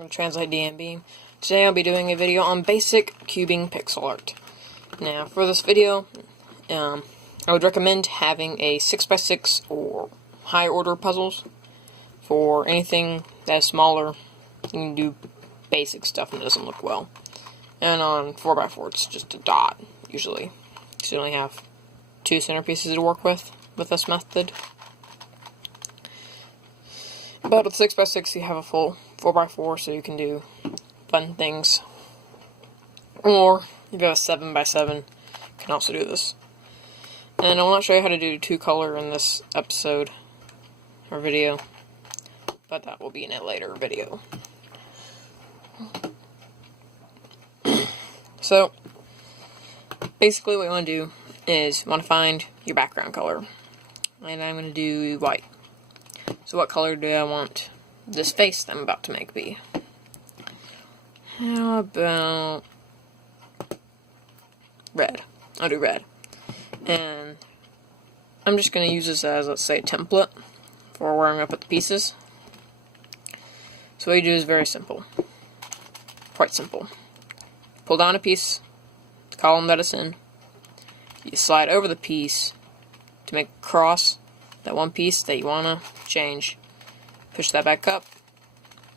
going to translate DMB. Today I'll be doing a video on basic cubing pixel art. Now, for this video, I would recommend having a 6x6 or higher order puzzles. For anything that is smaller, you can do basic stuff and it doesn't look well. And on 4x4, it's just a dot, usually. So you only have two centerpieces to work with this method. But with 6x6, you have a full 4x4, so you can do fun things. Or, if you have a 7x7, you can also do this. And I will not show you how to do two color in this episode, or video, but that will be in a later video. So, basically what you want to do is you want to find your background color. And I'm going to do white. So what color do I want this face that I'm about to make be? How about red? I'll do red. And I'm just going to use this as, let's say, a template for where I'm going to put the pieces. So what you do is very simple. Quite simple. Pull down a piece, the column that it's in. You slide over the piece to make a cross, that one piece that you want to change. Push that back up,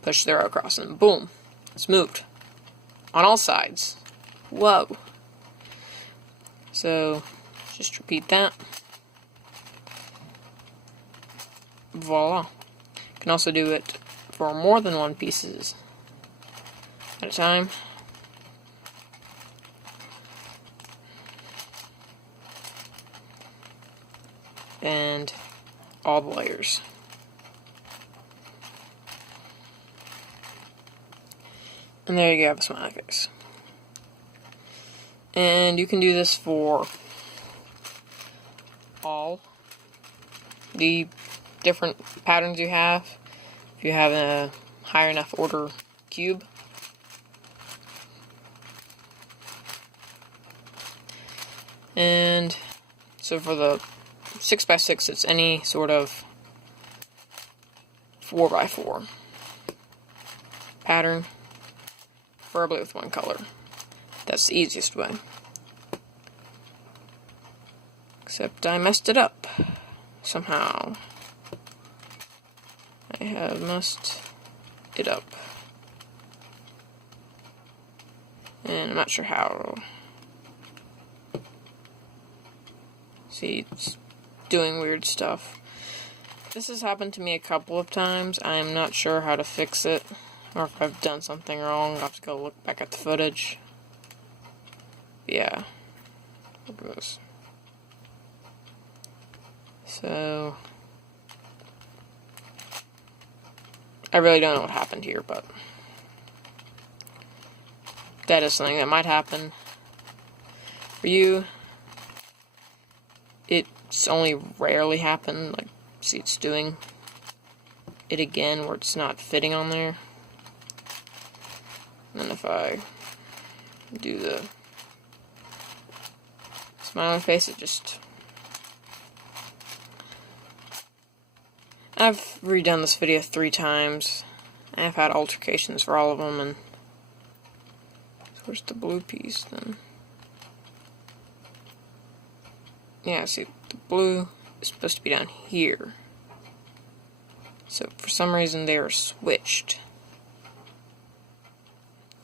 push the row across, and boom, it's moved. On all sides. Whoa. So, just repeat that. Voila. You can also do it for more than one pieces at a time. And all the layers. And there you go, have a smiley face. And you can do this for all the different patterns you have. If you have a higher enough order cube. And so for the 6x6, it's any sort of 4x4 pattern, preferably with one color. That's the easiest way. Except I messed it up somehow. I have messed it up. And I'm not sure how. See, it's doing weird stuff. This has happened to me a couple of times. I'm not sure how to fix it, or if I've done something wrong. I'll have to go look back at the footage. Yeah, look at this. So, I really don't know what happened here, but that is something that might happen for you. It's only rarely happened, like, see, it's doing it again where it's not fitting on there. And then if I do the smiley face, it just... I've redone this video 3 times. I've had altercations for all of them, and so where's the blue piece then? Yeah, see, the blue is supposed to be down here. So, for some reason, they are switched.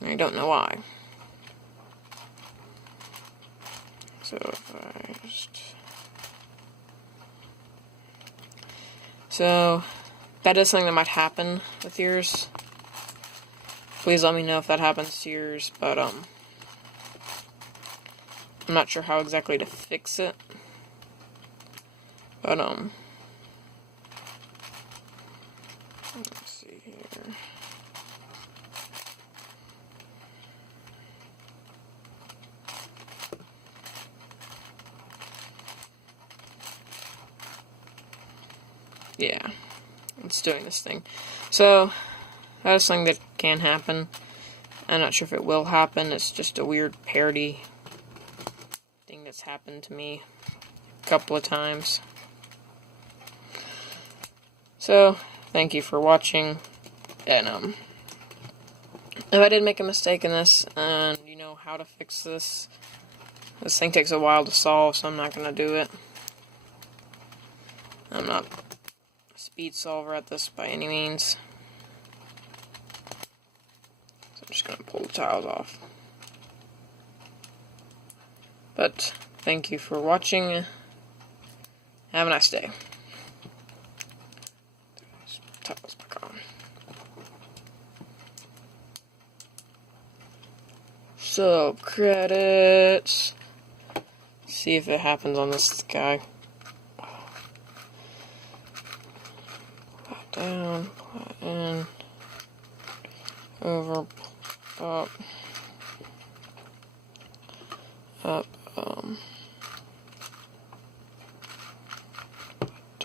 I don't know why. So, if I just... So, that is something that might happen with yours. Please let me know if that happens to yours, but, I'm not sure how exactly to fix it. But, let's see here. Yeah, it's doing this thing. So, that is something that can happen. I'm not sure if it will happen. It's just a weird parody thing that's happened to me a couple of times. So, thank you for watching, and if I did make a mistake in this, and you know how to fix this, this thing takes a while to solve, so I'm not going to do it. I'm not a speed solver at this by any means. So I'm just going to pull the tiles off. But thank you for watching. Have a nice day. Tiles back on. So, credits. See if it happens on this guy. Flat down, flat in, over, up,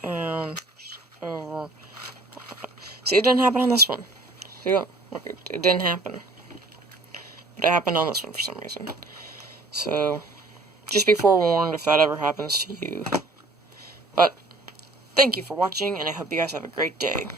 down, over. See, it didn't happen on this one. See, look, it didn't happen. But it happened on this one for some reason. So, just be forewarned if that ever happens to you. But, thank you for watching, and I hope you guys have a great day.